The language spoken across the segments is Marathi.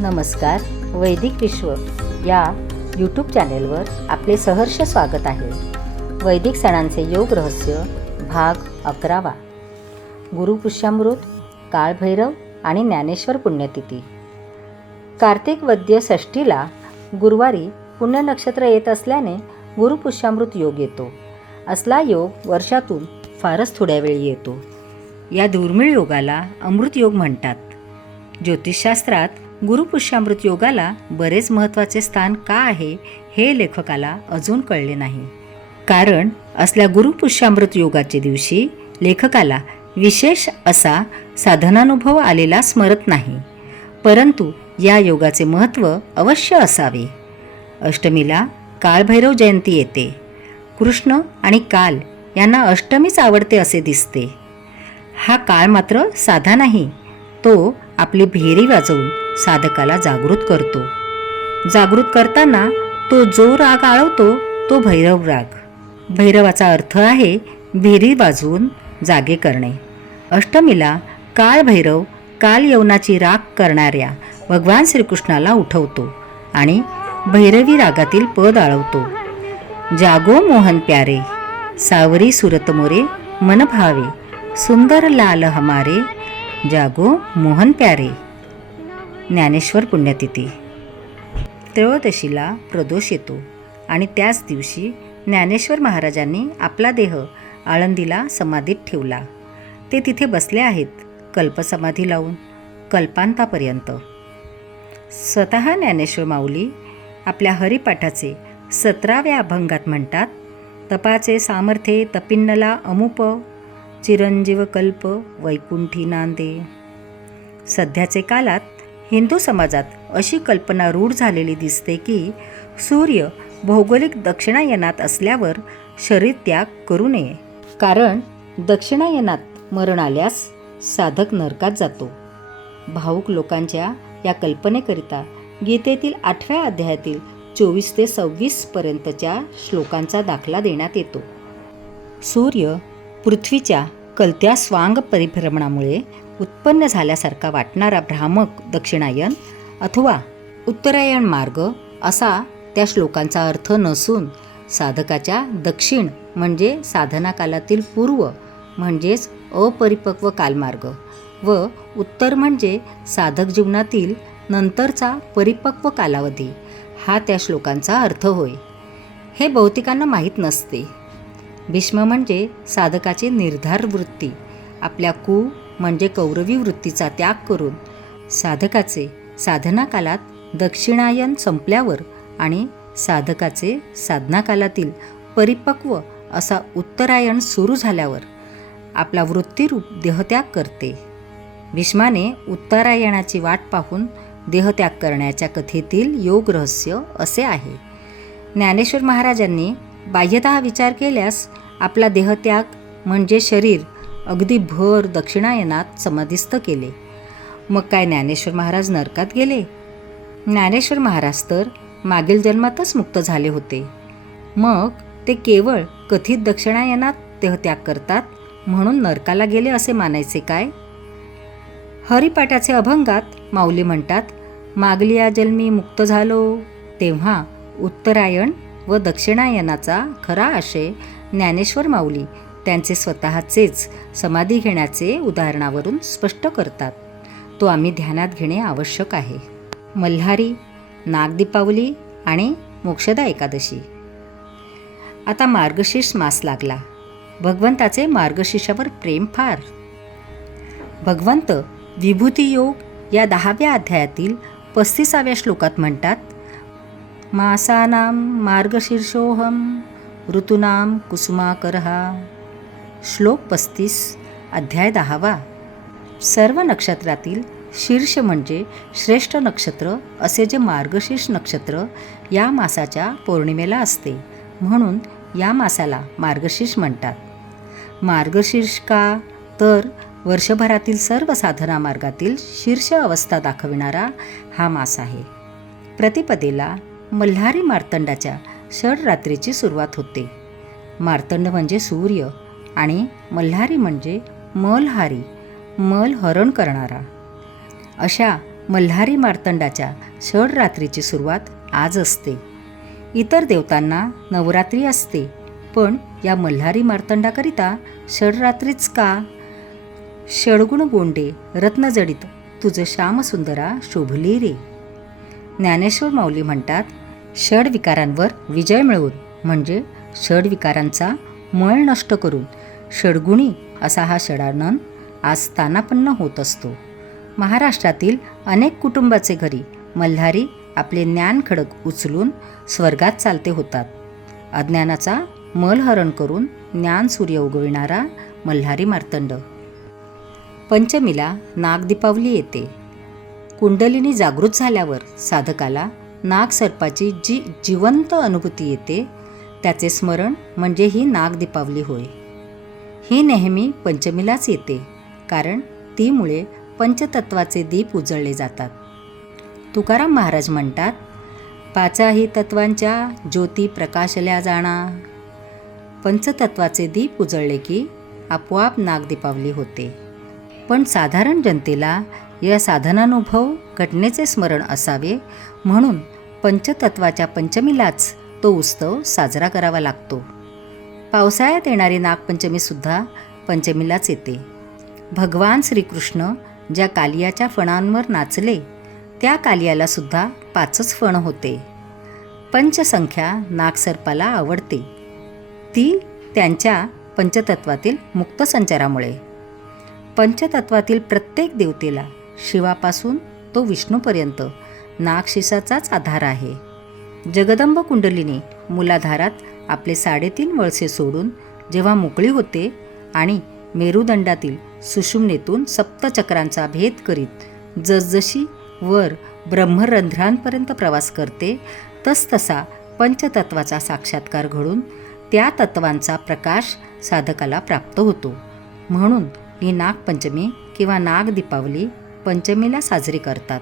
नमस्कार. वैदिक विश्व या यूट्यूब चॅनेलवर आपले सहर्ष स्वागत आहे. वैदिक सणांचे योग रहस्य भाग 11. गुरुपुष्यामृत, काळभैरव आणि ज्ञानेश्वर पुण्यतिथी. कार्तिक वद्य षष्ठीला गुरुवारी पुण्य नक्षत्र येत असल्याने गुरुपुष्यामृत योग येतो. असला योग वर्षातून फारच थोड्या वेळी येतो. या दुर्मिळ योगाला अमृत योग म्हणतात. ज्योतिषशास्त्रात गुरुपुष्यामृत योगाला बरेच महत्त्वाचे स्थान का आहे हे लेखकाला अजून कळले नाही. कारण असल्या गुरुपुष्यामृत योगाच्या दिवशी लेखकाला विशेष असा साधनानुभव आलेला स्मरत नाही. परंतु या योगाचे महत्त्व अवश्य असावे. अष्टमीला काळभैरव जयंती येते. कृष्ण आणि काल यांना अष्टमीच आवडते असे दिसते. हा काळ मात्र साधा नाही. तो आपली भेरी वाजवून साधकाला जागृत करतो. जागृत करताना तो जो राग आळवतो तो भैरव राग. भैरवाचा अर्थ आहे भेरी वाजवून जागे करणे. अष्टमीला काळभैरव काल यवनाची राग करणाऱ्या भगवान श्रीकृष्णाला उठवतो आणि भैरवी रागातील पद आळवतो. जागो मोहन प्यारे, सावरी सुरत मोरे मन भावे, सुंदर लाल हमारे, जागो मोहन प्यारे. ज्ञानेश्वर पुण्यतिथी. त्रयोदशीला प्रदोष येतो आणि त्याच दिवशी ज्ञानेश्वर महाराजांनी आपला देह आळंदीला समाधीत ठेवला. ते तिथे बसले आहेत कल्पसमाधी लावून कल्पांतापर्यंत. स्वतः ज्ञानेश्वर माऊली आपल्या हरिपाठाचे 17व्या अभंगात म्हणतात, तपाचे सामर्थ्ये तपिन्नला अमुप, चिरंजीव कल्प वैकुंठी नांदे. सध्याचे काळात हिंदू समाजात अशी कल्पना रूढ झालेली दिसते की सूर्य भौगोलिक दक्षिणायनात असल्यावर शरीर त्याग करू नये. कारण दक्षिणायनात मरण आल्यास साधक नरकात जातो. भावुक लोकांच्या या कल्पनेकरिता गीतेतील 8व्या अध्यायातील 24 ते 26 पर्यंतच्या श्लोकांचा दाखला देण्यात येतो. सूर्य पृथ्वीच्या कलत्या स्वांग परिभ्रमणामुळे उत्पन्न झाल्यासारखा वाटणारा भ्रामक दक्षिणायन अथवा उत्तरायण मार्ग असा त्या श्लोकांचा अर्थ नसून साधकाच्या दक्षिण म्हणजे साधना कालातील पूर्व म्हणजेच अपरिपक्व कालमार्ग व उत्तर म्हणजे साधक जीवनातील नंतरचा परिपक्व कालावधी हा त्या श्लोकांचा अर्थ होय. हे बहुतेकांना माहीत नसते. भीष्म म्हणजे साधकाची निर्धार वृत्ती. आपल्या कु म्हणजे कौरवी वृत्तीचा त्याग करून साधकाचे साधना कालात दक्षिणायन संपल्यावर आणि साधकाचे साधना कालातील परिपक्व असा उत्तरायण सुरू झाल्यावर आपला वृत्तीरूप देहत्याग करते. भीष्माने उत्तरायणाची वाट पाहून देहत्याग करण्याच्या कथेतील योग रहस्य असे आहे. ज्ञानेश्वर महाराजांनी बाह्यतः विचार केल्यास आपला देहत्याग म्हणजे शरीर अगदी भर दक्षिणायनात समाधिस्थ केले. मग काय ज्ञानेश्वर महाराज नरकात गेले? ज्ञानेश्वर महाराज तर मागील जन्मातच मुक्त झाले होते. मग ते केवळ कथित दक्षिणायनात देहत्याग करतात म्हणून नरकाला गेले असे मानायचे काय? हरिपाठाचे अभंगात माऊली म्हणतात, मागलिया जन्मी मुक्त झालो, तेव्हा उत्तरायण व दक्षिणायनाचा खरा आशय ज्ञानेश्वर माऊली त्यांचे स्वतःचेच समाधी घेण्याचे उदाहरणावरून स्पष्ट करतात. तो आम्ही ध्यानात घेणे आवश्यक आहे. मल्हारी, नागदीपावली आणि मोक्षदा एकादशी. आता मार्गशीर्ष मास लागला. भगवंताचे मार्गशीर्षावर प्रेम फार. भगवंत विभूती योग या 10व्या अध्यायातील 35व्या श्लोकात म्हणतात, मासानां मार्गशीर्षोहम ऋतूनां कुसुमाकरहा. श्लोक 35 अध्याय 10वा. सर्व नक्षत्रातील शीर्ष म्हणजे श्रेष्ठ नक्षत्र असे जे मार्गशीर्ष नक्षत्र या मासाच्या पौर्णिमेला असते म्हणून या मासाला मार्गशीर्ष म्हणतात. मार्गशीर्ष का तर वर्षभरातील सर्व साधना मार्गातील शीर्ष अवस्था दाखविणारा हा मास आहे. प्रतिपदेला मल्हारी मार्तंडाच्या षडरात्रीची सुरुवात होते. मार्तंड म्हणजे सूर्य आणि मल्हारी म्हणजे मलहारी, मल हरण करणारा. अशा मल्हारी मार्तंडाच्या षडरात्रीची सुरुवात आज असते. इतर देवतांना नवरात्री असते, पण या मल्हारी मार्तंडाकरिता षडरात्रीच का? षडगुण गोंडे रत्नजडित तुझं श्यामसुंदरा शोभली रे. ज्ञानेश्वर माऊली म्हणतात, षडविकारांवर विजय मिळवून म्हणजे षडविकारांचा मळ नष्ट करून षडगुणी असा हा षडानंद आज स्थानापन्न होत असतो. महाराष्ट्रातील अनेक कुटुंबाचे घरी मल्हारी आपले ज्ञान खडक उचलून स्वर्गात चालते होतात. अज्ञानाचा मलहरण करून ज्ञान सूर्य उगविणारा मल्हारी मार्तंड. पंचमीला नागदीपावली येते. कुंडलिनी जागृत झाल्यावर साधकाला नागसर्पाची जी जिवंत अनुभूती येते त्याचे स्मरण म्हणजे ही नागदीपावली होय. ही नेहमी पंचमीलाच येते, कारण तीमुळे पंचतत्वाचे दीप उजळले जातात. तुकाराम महाराज म्हणतात, पाचाही तत्वांच्या ज्योती प्रकाशल्या जाणा. पंचतत्वाचे दीप उजळले की आपोआप नागदीपावली होते. पण साधारण जनतेला या साधनानुभव घटनेचे स्मरण असावे म्हणून पंचतत्वाच्या पंचमीलाच तो उत्सव साजरा करावा लागतो. पावसाळ्यात येणारी नागपंचमीसुद्धा पंचमीलाच येते. भगवान श्रीकृष्ण ज्या कालियाच्या फणांवर नाचले त्या कालियाला सुद्धा 5च फण होते. पंचसंख्या नागसर्पाला आवडते, ती त्यांच्या पंचतत्वातील मुक्तसंचारामुळे. पंचतत्वातील प्रत्येक देवतेला शिवापासून तो विष्णूपर्यंत नागशिसाचाच आधार आहे. जगदंब कुंडलिनी मूलाधारात आपले 3.5 वळसे सोडून जेव्हा मोकळी होते आणि मेरुदंडातील सुषुम्नेतून सप्तचक्रांचा भेद करीत जसजशी वर ब्रह्मरंध्रांपर्यंत प्रवास करते तसतसा पंचतत्वाचा साक्षात्कार घडून त्या तत्वांचा प्रकाश साधकाला प्राप्त होतो. म्हणून ही नागपंचमी किंवा नागदीपावली पंचमीला साजरी करतात.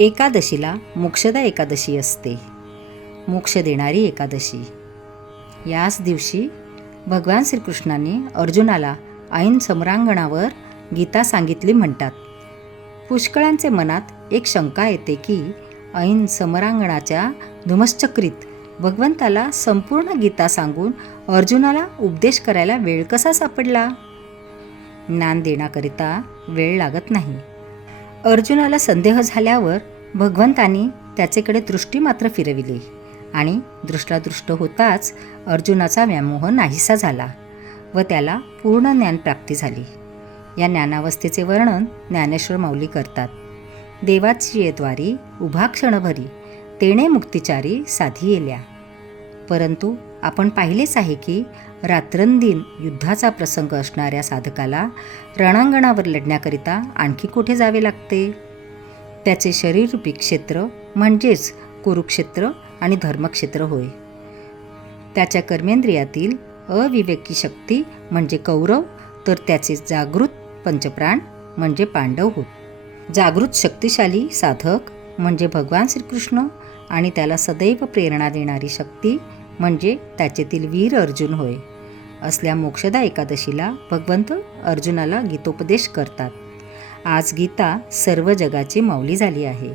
एकादशीला मोक्षदा एकादशी असते, मोक्ष देणारी एकादशी. याच दिवशी भगवान श्रीकृष्णांनी अर्जुनाला ऐन समरांगणावर गीता सांगितली म्हणतात. पुष्कळांचे मनात एक शंका येते की ऐन समरांगणाच्या धुमश्चक्रीत भगवंताला संपूर्ण गीता सांगून अर्जुनाला उपदेश करायला वेळ कसा सापडला? ज्ञान देण्याकरिता वेळ लागत नाही. अर्जुनाला संदेह झाल्यावर भगवंतांनी त्याचेकडे दृष्टी मात्र फिरविली आणि दृष्टादृष्ट होताच अर्जुनाचा व्यामोह नाहीसा झाला व त्याला पूर्ण ज्ञानप्राप्ती झाली. या ज्ञानावस्थेचे वर्णन ज्ञानेश्वर माऊली करतात. देवाची येद्वारी उभा क्षणभरी तेणे मुक्तिचारी साधी येल्या. परंतु आपण पाहिलेच आहे की रात्रंदिन युद्धाचा प्रसंग असणाऱ्या साधकाला रणांगणावर लढण्याकरिता आणखी कुठे जावे लागते? त्याचे शरीररूपी क्षेत्र म्हणजेच कुरुक्षेत्र आणि धर्मक्षेत्र होय. त्याच्या कर्मेंद्रियातील अविवेकी शक्ती म्हणजे कौरव, तर त्याचे जागृत पंचप्राण म्हणजे पांडव होत. जागृत शक्तिशाली साधक म्हणजे भगवान श्रीकृष्ण आणि त्याला सदैव प्रेरणा देणारी शक्ती म्हणजे त्याच्यातील वीर अर्जुन होय. असल्या मोक्षदा एकादशीला भगवंत अर्जुनाला गीतोपदेश करतात. आज गीता सर्व जगाची माऊली झाली आहे.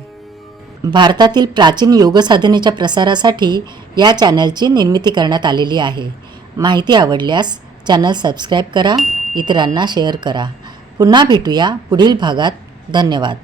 भारतातील प्राचीन योग साधनेच्या प्रसारासाठी या चॅनलची निर्मिती करण्यात आलेली आहे. माहिती आवडल्यास चॅनल सबस्क्राईब करा, इतरांना शेअर करा. पुन्हा भेटूया पुढील भागात. धन्यवाद.